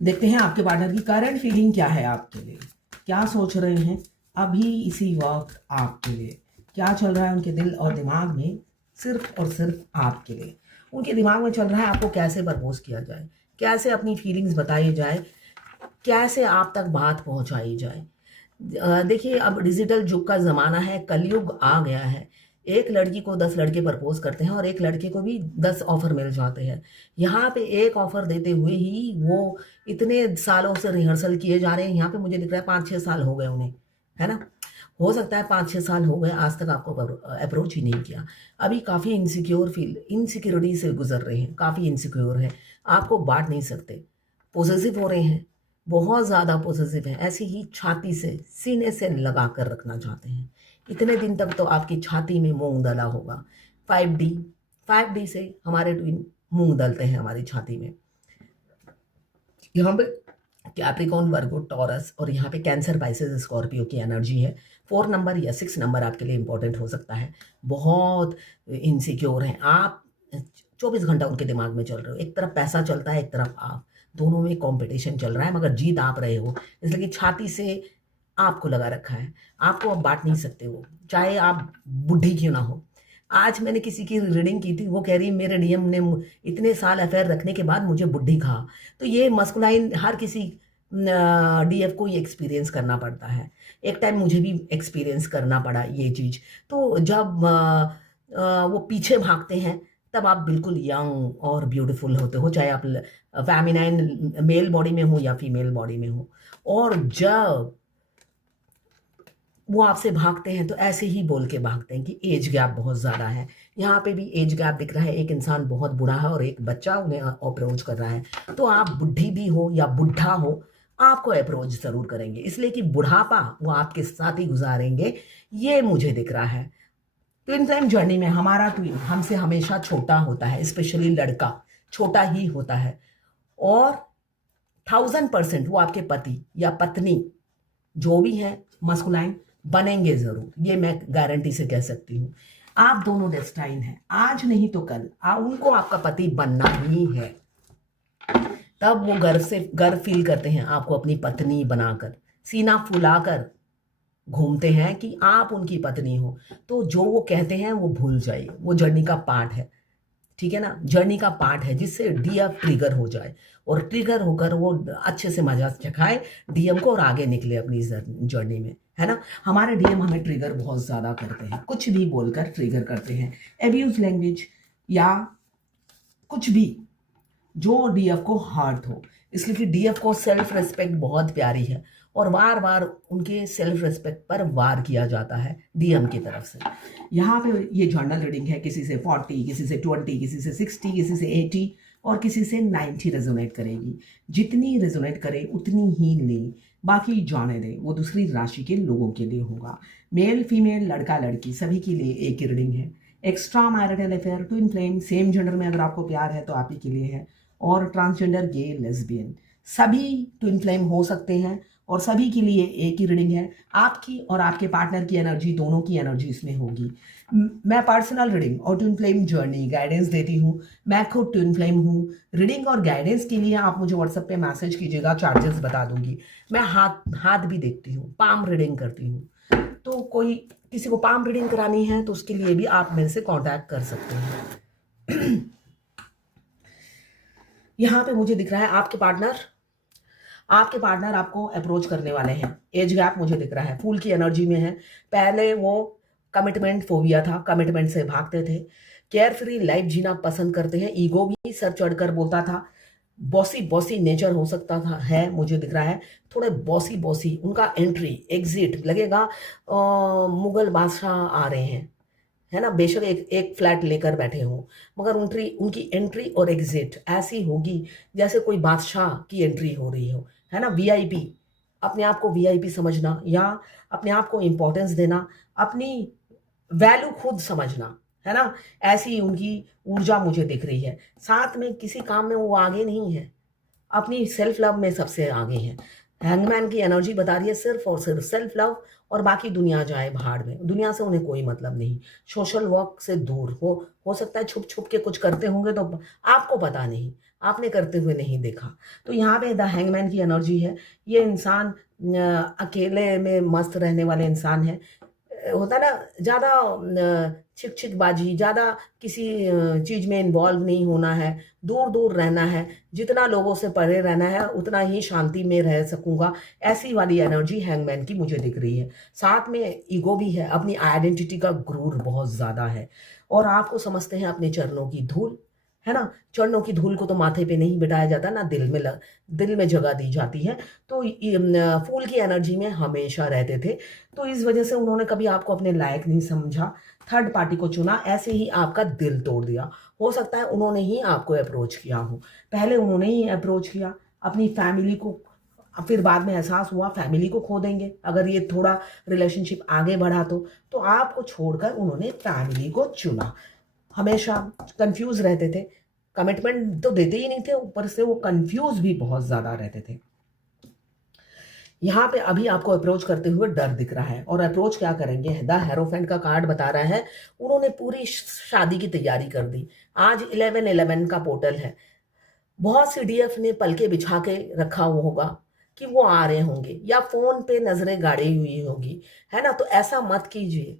देखते हैं आपके पार्टनर की करंट फीलिंग क्या है आपके लिए, क्या सोच रहे हैं अभी इसी वक्त आपके लिए, क्या चल रहा है उनके दिल और दिमाग में, सिर्फ और सिर्फ आपके लिए। उनके दिमाग में चल रहा है आपको कैसे प्रपोज किया जाए, कैसे अपनी फीलिंग्स बताई जाए, कैसे आप तक बात पहुंचाई जाए। देखिए, अब डिजिटल युग का ज़माना है, कलयुग आ गया है। एक लड़की को 10 लड़के प्रपोज करते हैं और एक लड़के को भी 10 ऑफर मिल जाते हैं। यहाँ पे एक ऑफर देते हुए ही वो इतने सालों से रिहर्सल किए जा रहे हैं। यहाँ पे मुझे दिख रहा है 5-6 साल हो गए उन्हें, है ना? हो सकता है 5-6 साल हो गए, आज तक आपको अप्रोच ही नहीं किया। अभी काफ़ी इनसिक्योरिटी से गुजर रहे हैं, काफ़ी इनसिक्योर हैं, आपको बांट नहीं सकते, पॉसेसिव हो रहे हैं, बहुत ज़्यादा पॉसेसिव हैं, ऐसी ही छाती से सीने से लगा कर रखना चाहते हैं। इतने दिन तक तो आपकी छाती में मूंग दला होगा। 5D 5D से हमारे ट्विन मूंग दलते हैं हमारी छाती में। यहाँ पे कैप्रिकॉर्न, वर्गो, टॉरस और यहाँ पे कैंसर, पाइसेस, स्कॉर्पियो की एनर्जी है। 4 नंबर या 6 नंबर आपके लिए इंपॉर्टेंट हो सकता है। बहुत इनसिक्योर हैं आप, 24 घंटा उनके दिमाग में चल रहे हो। एक तरफ पैसा चलता है, एक तरफ आप, दोनों में कंपटीशन चल रहा है, मगर जीत आप रहे हो, इसलिए कि छाती से आपको लगा रखा है। आपको अब बांट नहीं सकते वो, चाहे आप बुढ़ी क्यों ना हो। आज मैंने किसी की रीडिंग की थी, वो कह रही मेरे डीएम ने इतने साल अफेयर रखने के बाद मुझे बुढ़ी कहा। तो ये मस्कुलाइन हर किसी डीएफ को ये एक्सपीरियंस करना पड़ता है। एक टाइम मुझे भी एक्सपीरियंस करना पड़ा ये चीज़। तो जब वो पीछे भागते हैं तब आप बिल्कुल यंग और ब्यूटीफुल होते हो, चाहे आप फेमिनाइन मेल बॉडी में हो या फीमेल बॉडी में हो। और जब वो आपसे भागते हैं तो ऐसे ही बोल के भागते हैं कि एज गैप बहुत ज़्यादा है। यहाँ पे भी एज गैप दिख रहा है, एक इंसान बहुत बूढ़ा है और एक बच्चा उन्हें अप्रोच कर रहा है। तो आप बुढ़ी भी हो या बुढ़ा हो, आपको अप्रोच ज़रूर करेंगे, इसलिए कि बुढ़ापा वो आपके साथ ही गुजारेंगे, ये मुझे दिख रहा है। ट्विन फ्लेम जर्नी में हमारा ट्विन हमसे हमेशा छोटा होता है, स्पेशली लड़का छोटा ही होता है, और 1000% वो आपके पति या पत्नी जो भी है मस्कुलाइन बनेंगे जरूर, ये मैं गारंटी से कह सकती हूँ। आप दोनों डेस्टाइन हैं, आज नहीं तो कल उनको आपका पति बनना ही है। तब वो गर्व फील करते हैं आपको अपनी पत्नी बनाकर, सीना फुलाकर घूमते हैं कि आप उनकी पत्नी हो। तो जो वो कहते हैं वो भूल जाइए, वो जर्नी का पार्ट है, ठीक है ना? जर्नी का पार्ट है, जिससे डीएफ ट्रिगर हो जाए और ट्रिगर होकर वो अच्छे से मजा चखाए डीएम को और आगे निकले अपनी जर्नी में, है ना? हमारे डीएम हमें ट्रिगर बहुत ज़्यादा करते हैं, कुछ भी बोलकर ट्रिगर करते हैं, एब्यूज लैंग्वेज या कुछ भी जो डीएफ को हर्ट हो। इसलिए कि डीएफ को सेल्फ रिस्पेक्ट बहुत प्यारी है और बार बार उनके सेल्फ रिस्पेक्ट पर वार किया जाता है डीएम की तरफ से। यहाँ पे ये जर्नल रीडिंग है, किसी से 40, किसी से 20, किसी से 60, किसी से 80 और किसी से 90 रेजोनेट करेगी। जितनी रेजोनेट करे उतनी ही ले, बाकी जाने दे, वो दूसरी राशि के लोगों के लिए होगा। मेल फीमेल, लड़का लड़की, सभी के लिए एक ही रीडिंग है। Extra marital affair, twin flame, same gender में अगर आपको प्यार है तो आप ही के लिए है, और ट्रांसजेंडर, गे, लेस्बियन, सभी ट्विन फ्लेम हो सकते हैं और सभी के लिए एक ही रीडिंग है। आपकी और आपके पार्टनर की एनर्जी, दोनों की एनर्जी इसमें होगी। मैं पर्सनल रीडिंग और ट्विन फ्लेम जर्नी गाइडेंस देती हूँ, मैं खुद ट्विन फ्लेम हूँ। रीडिंग और गाइडेंस के लिए आप मुझे व्हाट्सएप पे मैसेज कीजिएगा, चार्जेस बता दूंगी। मैं हाथ भी देखती हूँ, पाम रीडिंग करती हूँ। तो कोई किसी को पाम रीडिंग करानी है तो उसके लिए भी आप मेरे से कांटेक्ट कर सकते हैं। यहाँ पे मुझे दिख रहा है आपके पार्टनर आपको अप्रोच करने वाले हैं। एज गैप मुझे दिख रहा है, फूल की एनर्जी में है। पहले वो कमिटमेंट फोबिया था, कमिटमेंट से भागते थे, केयर फ्री लाइफ जीना पसंद करते हैं। ईगो भी सर चढ़कर बोलता था, बॉसी बॉसी नेचर हो सकता था, है मुझे दिख रहा है। थोड़े बॉसी बॉसी उनका एंट्री एग्जिट लगेगा, मुगल बादशाह आ रहे हैं, है ना? बेशक एक फ्लैट लेकर बैठे हों, मगर उनकी एंट्री और एग्जिट ऐसी होगी जैसे कोई बादशाह की एंट्री हो रही हो, है ना? वीआईपी, अपने आप को वीआईपी समझना या अपने आप को इम्पोर्टेंस देना, अपनी वैल्यू खुद समझना, है ना? ऐसी उनकी ऊर्जा मुझे दिख रही है। साथ में किसी काम में वो आगे नहीं है, अपनी सेल्फ लव में सबसे आगे हैं। हैंगमैन की एनर्जी बता रही है सिर्फ और सिर्फ सेल्फ लव, और बाकी दुनिया जाए भाड़ में, दुनिया से उन्हें कोई मतलब नहीं। सोशल वर्क से दूर हो सकता है छुप छुप के कुछ करते होंगे तो आपको पता नहीं, आपने करते हुए नहीं देखा। तो यहाँ पे द हैंगमैन की एनर्जी है। ये इंसान अकेले में मस्त रहने वाले इंसान है। होता ना, ज़्यादा छिक छिकबाजी, ज़्यादा किसी चीज़ में इन्वॉल्व नहीं होना है, दूर दूर रहना है, जितना लोगों से परे रहना है उतना ही शांति में रह सकूंगा, ऐसी वाली एनर्जी हैंगमैन की मुझे दिख रही है। साथ में ईगो भी है, अपनी आइडेंटिटी का गुरूर बहुत ज़्यादा है, और आपको समझते हैं अपने चरणों की धूल, है ना। चरणों की धूल को तो माथे पे नहीं बिठाया जाता ना, दिल में जगह दी जाती है। तो फूल की एनर्जी में हमेशा रहते थे, तो इस वजह से उन्होंने कभी आपको अपने लायक नहीं समझा, थर्ड पार्टी को चुना, ऐसे ही आपका दिल तोड़ दिया। हो सकता है उन्होंने ही आपको अप्रोच किया हो, पहले उन्होंने ही अप्रोच किया अपनी फैमिली को, फिर बाद में एहसास हुआ फैमिली को खो देंगे अगर ये थोड़ा रिलेशनशिप आगे बढ़ा तो आपको छोड़कर उन्होंने फैमिली को चुना। हमेशा कंफ्यूज रहते थे, कमिटमेंट तो देते ही नहीं थे, ऊपर से वो कंफ्यूज भी बहुत ज़्यादा रहते थे। यहाँ पे अभी आपको अप्रोच करते हुए डर दिख रहा है, और अप्रोच क्या करेंगे, द हेरोफेंट का कार्ड बता रहा है उन्होंने पूरी शादी की तैयारी कर दी। आज 11/11 का पोर्टल है, बहुत सी डीएफ ने पलके बिछा के रखा हुआ होगा कि वो आ रहे होंगे, या फोन पे नजरें गाड़ी हुई होगी, है ना। तो ऐसा मत कीजिए,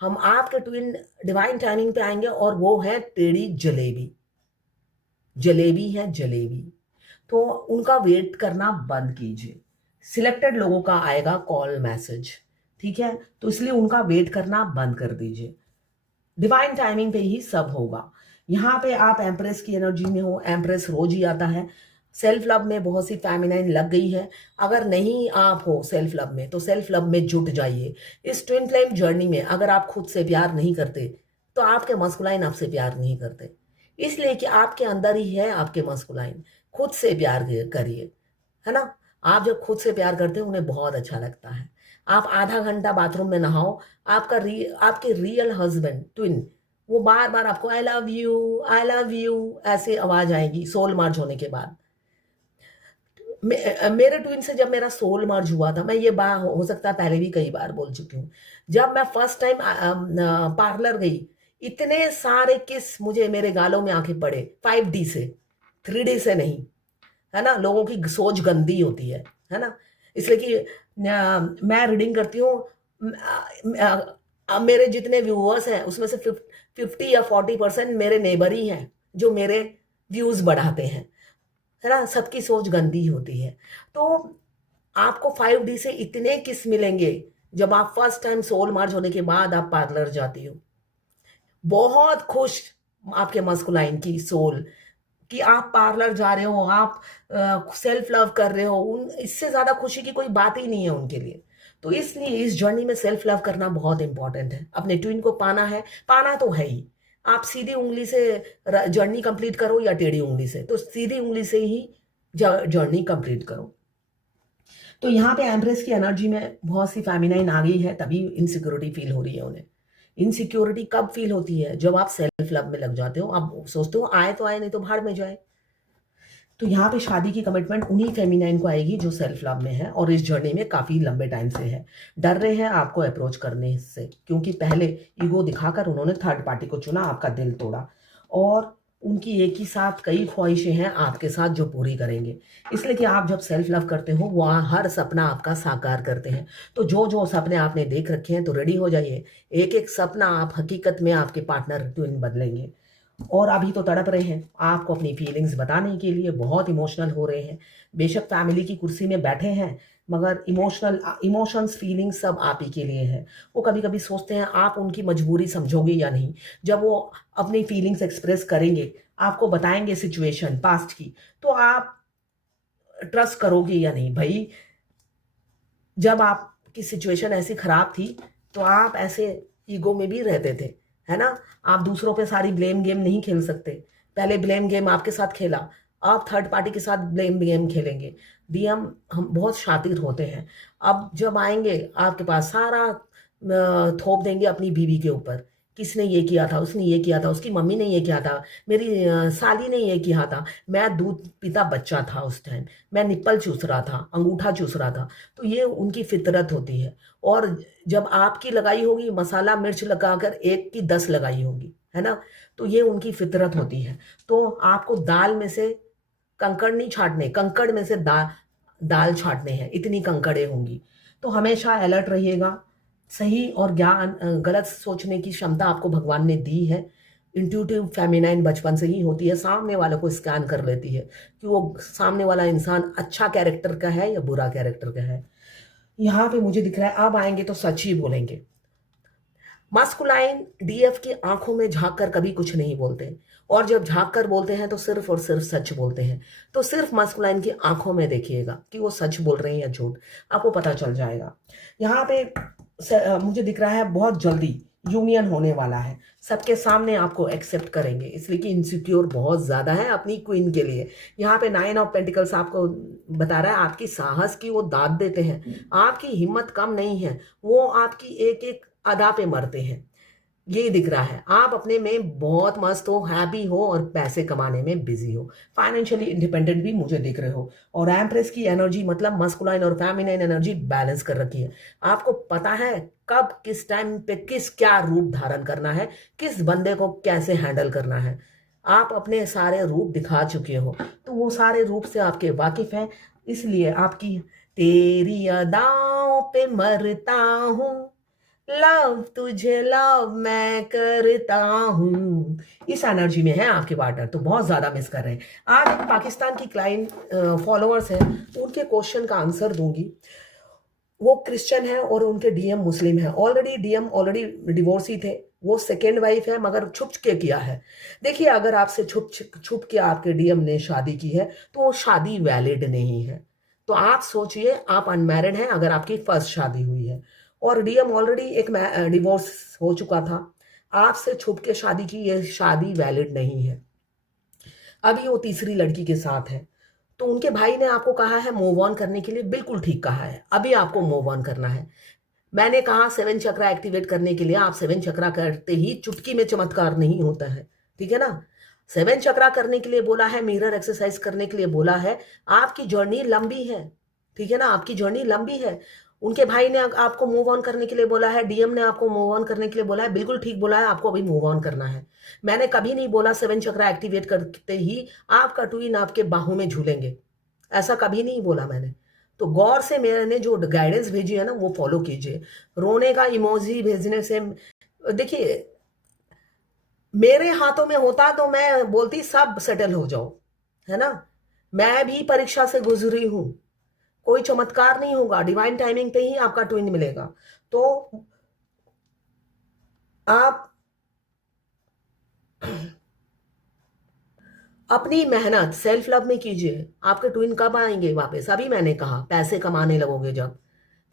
हम आपके ट्विन डिवाइन टाइमिंग पे आएंगे, और वो है टेढ़ी जलेबी, जलेबी है जलेबी। तो उनका वेट करना बंद कीजिए। सिलेक्टेड लोगों का आएगा कॉल मैसेज, ठीक है, तो इसलिए उनका वेट करना बंद कर दीजिए, डिवाइन टाइमिंग पे ही सब होगा। यहाँ पे आप एम्प्रेस की एनर्जी में हो, एम्प्रेस रोज ही आता है। सेल्फ लव में बहुत सी फेमिनाइन लग गई है, अगर नहीं आप हो सेल्फ लव में तो सेल्फ लव में जुट जाइए। इस ट्विन फ्लेम जर्नी में अगर आप खुद से प्यार नहीं करते तो आपके मस्कुलाइन आपसे प्यार नहीं करते, इसलिए कि आपके अंदर ही है आपके मस्कुलाइन। खुद से प्यार करिए, है ना। आप जब खुद से प्यार करते हो उन्हें बहुत अच्छा लगता है। आप आधा घंटा बाथरूम में नहाओ, आपके रियल हस्बैंड ट्विन वो बार बार आपको आई लव यू ऐसे आवाज आएगी सोल मर्ज होने के बाद। मेरे ट्विन से जब मेरा सोल मर्ज हुआ था, मैं ये बात हो सकता है पहले भी कई बार बोल चुकी हूँ, जब मैं फर्स्ट टाइम पार्लर गई, इतने सारे किस मुझे मेरे गालों में आके पड़े, 5D से, 3D से नहीं, है ना। लोगों की सोच गंदी होती है ना। इसलिए कि मैं रीडिंग करती हूँ, मेरे जितने व्यूअर्स हैं उसमें से 50 या 40% मेरे नेबर ही हैं जो मेरे व्यूज बढ़ाते हैं, है ना। सबकी सोच गंदी होती है। तो आपको 5D से इतने किस मिलेंगे जब आप फर्स्ट टाइम सोल मर्ज होने के बाद आप पार्लर जाती हो, बहुत खुश आपके मस्कुलाइन की सोल कि आप पार्लर जा रहे हो, आप सेल्फ लव कर रहे हो, उन इससे ज्यादा खुशी की कोई बात ही नहीं है उनके लिए। तो इसलिए इस जर्नी में सेल्फ लव करना बहुत इंपॉर्टेंट है। अपने ट्विन को पाना है, पाना तो है ही। आप सीधी उंगली से जर्नी कंप्लीट करो या टेढ़ी उंगली से, तो सीधी उंगली से ही जर्नी कंप्लीट करो। तो यहाँ पे एम्प्रेस की एनर्जी में बहुत सी फेमिनाइन आ गई है, तभी इनसिक्योरिटी फील हो रही है उन्हें। इनसिक्योरिटी कब फील होती है, जब आप सेल्फ लव में लग जाते हो, आप सोचते हो आए तो आए नहीं तो भाड़ में जाए। तो यहाँ पे शादी की कमिटमेंट उन्हीं फेमिनाइन को आएगी जो सेल्फ लव में है और इस जर्नी में काफी लंबे टाइम से है। डर रहे हैं आपको अप्रोच करने से, क्योंकि पहले ईगो दिखाकर उन्होंने थर्ड पार्टी को चुना, आपका दिल तोड़ा, और उनकी एक ही साथ कई ख्वाहिशें हैं आपके साथ जो पूरी करेंगे। इसलिए कि आप जब सेल्फ लव करते हो वो हर सपना आपका साकार करते हैं। तो जो जो सपने आपने देख रखे हैं तो रेडी हो जाइए, एक एक सपना आप हकीकत में आपके पार्टनर ट्विन बदलेंगे। और अभी तो तड़प रहे हैं आपको अपनी फीलिंग्स बताने के लिए, बहुत इमोशनल हो रहे हैं। बेशक फैमिली की कुर्सी में बैठे हैं, मगर इमोशंस फीलिंग्स सब आप ही के लिए है। वो कभी कभी सोचते हैं आप उनकी मजबूरी समझोगे या नहीं। जब वो अपनी फीलिंग्स एक्सप्रेस करेंगे, आपको बताएंगे सिचुएशन पास्ट की, तो आप ट्रस्ट करोगे या नहीं भाई। जब आपकी सिचुएशन ऐसी खराब थी तो आप ऐसे ईगो में भी रहते थे, है ना। आप दूसरों पे सारी ब्लेम गेम नहीं खेल सकते। पहले ब्लेम गेम आपके साथ खेला, आप थर्ड पार्टी के साथ ब्लेम गेम खेलेंगे। डीएम हम बहुत शातिर होते हैं, अब जब आएंगे आपके पास सारा थोप देंगे अपनी बीवी के ऊपर। किसने ये किया था, उसने ये किया था, उसकी मम्मी ने ये किया था, मेरी साली ने ये किया था, मैं दूध पीता बच्चा था उस टाइम, मैं निप्पल चूस रहा था, अंगूठा चूस रहा था। तो ये उनकी फितरत होती है। और जब आपकी लगाई होगी मसाला मिर्च लगाकर, एक की 10 लगाई होगी, है ना। तो ये उनकी फितरत होती है। तो आपको दाल में से कंकड़ नहीं छाटने, कंकड़ में से दाल छाटने हैं, इतनी कंकड़े होंगी। तो हमेशा अलर्ट रहिएगा। सही और ज्ञान गलत सोचने की क्षमता आपको भगवान ने दी है। इंट्यूटिव फेमिनाइन बचपन से ही होती है, सामने वाले को स्कैन कर लेती है कि वो सामने वाला इंसान अच्छा कैरेक्टर का है या बुरा कैरेक्टर का है। यहाँ पे मुझे दिख रहा है अब आएंगे तो सच ही बोलेंगे। मस्कुलाइन डीएफ की आंखों में झांक कर कभी कुछ नहीं बोलते, और जब झांक कर बोलते हैं तो सिर्फ और सिर्फ सच बोलते हैं। तो सिर्फ मस्कुलाइन की आंखों में देखिएगा कि वो सच बोल रहे हैं या झूठ, आपको पता चल जाएगा। यहाँ पे मुझे दिख रहा है बहुत जल्दी यूनियन होने वाला है, सबके सामने आपको एक्सेप्ट करेंगे, इसलिए कि इनसिक्योर बहुत ज़्यादा है अपनी क्वीन के लिए। यहाँ पे 9 ऑफ पेंटिकल्स आपको बता रहा है आपकी साहस की वो दाद देते हैं, आपकी हिम्मत कम नहीं है, वो आपकी एक एक अदा पे मरते हैं। ये दिख रहा है आप अपने में बहुत मस्त हो, हैप्पी हो और पैसे कमाने में बिजी हो, फाइनेंशियली इंडिपेंडेंट भी मुझे दिख रहे हो। और एम्प्रेस की एनर्जी मतलब मस्कुलाइन और फेमिनाइन एनर्जी बैलेंस कर रखी है। आपको पता है कब किस टाइम पे किस क्या रूप धारण करना है, किस बंदे को कैसे हैंडल करना है। आप अपने सारे रूप दिखा चुके हो, तो वो सारे रूप से आपके वाकिफ हैं, इसलिए आपकी तेरी अदाओं पे मरता हूँ, लव तुझे लव मैं करता हूँ, इस एनर्जी में है आपके पार्टनर। तो बहुत ज़्यादा मिस कर रहे हैं। आज एक पाकिस्तान की क्लाइंट फॉलोअर्स हैं, उनके क्वेश्चन का आंसर दूंगी। वो क्रिश्चियन है और उनके डीएम मुस्लिम है। डीएम ऑलरेडी डिवोर्सी थे, वो सेकेंड वाइफ है मगर छुप के किया है। देखिए अगर आपसे छुप के आपके डीएम ने शादी की है तो वो शादी वैलिड नहीं है। तो आप सोचिए आप अनमैरिड हैं अगर आपकी फर्स्ट शादी हुई है, और डीएम ऑलरेडी एक डिवोर्स हो चुका था, आपसे छुप के शादी की, ये शादी वैलिड नहीं है। अभी वो तीसरी लड़की के साथ है, तो उनके भाई ने आपको कहा है मूव ऑन करने के लिए, बिल्कुल ठीक कहा है, अभी आपको मूव ऑन करना है। मैंने कहा 7 चक्रा एक्टिवेट करने के लिए, आप 7 चक्रा करते ही चुटकी में चमत्कार नहीं होता है, ठीक है ना। 7 चक्रा करने के लिए बोला है, मिरर एक्सरसाइज करने के लिए बोला है, आपकी जर्नी लंबी है, ठीक है ना, आपकी जर्नी लंबी है। उनके भाई ने आपको मूव ऑन करने के लिए बोला है, डीएम ने आपको मूव ऑन करने के लिए बोला है, बिल्कुल ठीक बोला है, आपको अभी मूव ऑन करना है। मैंने कभी नहीं बोला 7 चक्रा एक्टिवेट करते ही आपका ट्विन आपके बाहों में झूलेंगे, ऐसा कभी नहीं बोला मैंने। तो गौर से मैंने जो गाइडेंस भेजी है ना वो फॉलो कीजिए। रोने का इमोजी भेजने से, देखिए मेरे हाथों में होता तो मैं बोलती सब सेटल हो जाओ, है ना। मैं भी परीक्षा से गुजरी हूं, कोई चमत्कार नहीं होगा, डिवाइन टाइमिंग पे ही आपका ट्विन मिलेगा। तो आप अपनी मेहनत सेल्फ लव में कीजिए। आपके ट्विन कब आएंगे वापस? अभी मैंने कहा पैसे कमाने लगोगे, जब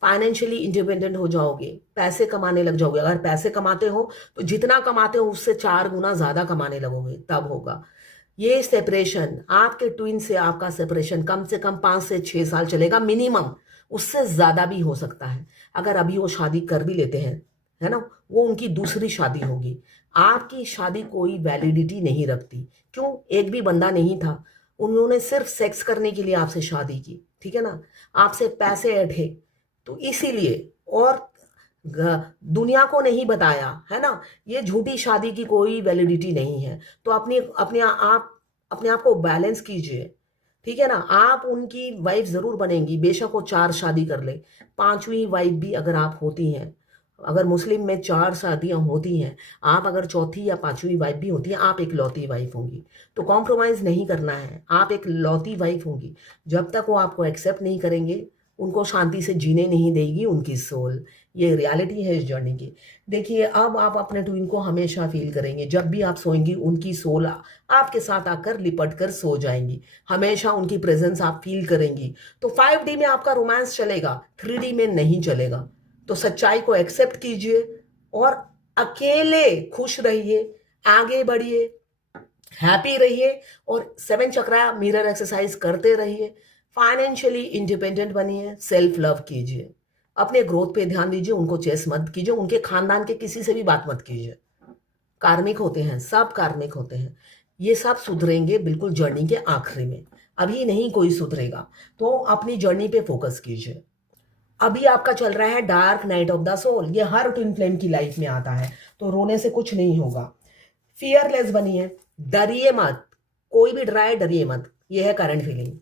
फाइनेंशियली इंडिपेंडेंट हो जाओगे, पैसे कमाने लग जाओगे। अगर पैसे कमाते हो तो जितना कमाते हो उससे 4 गुना ज्यादा कमाने लगोगे, तब होगा ये सेपरेशन। आपके ट्विन से आपका सेपरेशन कम से कम 5 से 6 साल चलेगा मिनिमम, उससे ज्यादा भी हो सकता है। अगर अभी वो शादी कर भी लेते हैं, है ना, वो उनकी दूसरी शादी होगी। आपकी शादी कोई वैलिडिटी नहीं रखती। क्यों? एक भी बंदा नहीं था, उन्होंने सिर्फ सेक्स करने के लिए आपसे शादी की, ठीक है ना, आपसे पैसे ऐठे, तो इसीलिए, और दुनिया को नहीं बताया, है ना। ये झूठी शादी की कोई वैलिडिटी नहीं है। तो अपने आप को बैलेंस कीजिए, ठीक है ना। आप उनकी वाइफ जरूर बनेंगी, बेशक वो 4 शादी कर ले, 5वीं वाइफ भी अगर आप होती हैं, अगर मुस्लिम में 4 शादियां होती हैं, आप अगर चौथी या 5वीं वाइफ भी होती हैं, आप एक लौती वाइफ होंगी। तो कॉम्प्रोमाइज नहीं करना है, आप एक लौती वाइफ होंगी। जब तक वो आपको एक्सेप्ट नहीं करेंगे, उनको शांति से जीने नहीं देगी उनकी सोल। ये रियलिटी है इस जर्नी की। देखिए अब आप अपने ट्विन को हमेशा फील करेंगे, जब भी आप सोएंगी उनकी सोल आपके साथ आकर लिपट कर सो जाएंगी, हमेशा उनकी प्रेजेंस आप फील करेंगी। तो 5D में आपका रोमांस चलेगा, 3D में नहीं चलेगा। तो सच्चाई को एक्सेप्ट कीजिए और अकेले खुश रहिए, आगे बढ़िए, हैप्पी रहिए, और 7 चक्रा मिरर एक्सरसाइज करते रहिए, फाइनेंशियली इंडिपेंडेंट बनिए, सेल्फ लव कीजिए, अपने ग्रोथ पे ध्यान दीजिए, उनको चेस मत कीजिए, उनके खानदान के किसी से भी बात मत कीजिए। कार्मिक होते हैं, सब कार्मिक होते हैं, ये सब सुधरेंगे बिल्कुल जर्नी के आखिरी में, अभी नहीं कोई सुधरेगा। तो अपनी जर्नी पे फोकस कीजिए। अभी आपका चल रहा है dark night of the soul, ये हर ट्विन फ्लेम की लाइफ में आता है, तो रोने से कुछ नहीं होगा। फियरलेस बनिए, डरिए मत, कोई भी डराए डरिए मत। ये है करंट फीलिंग।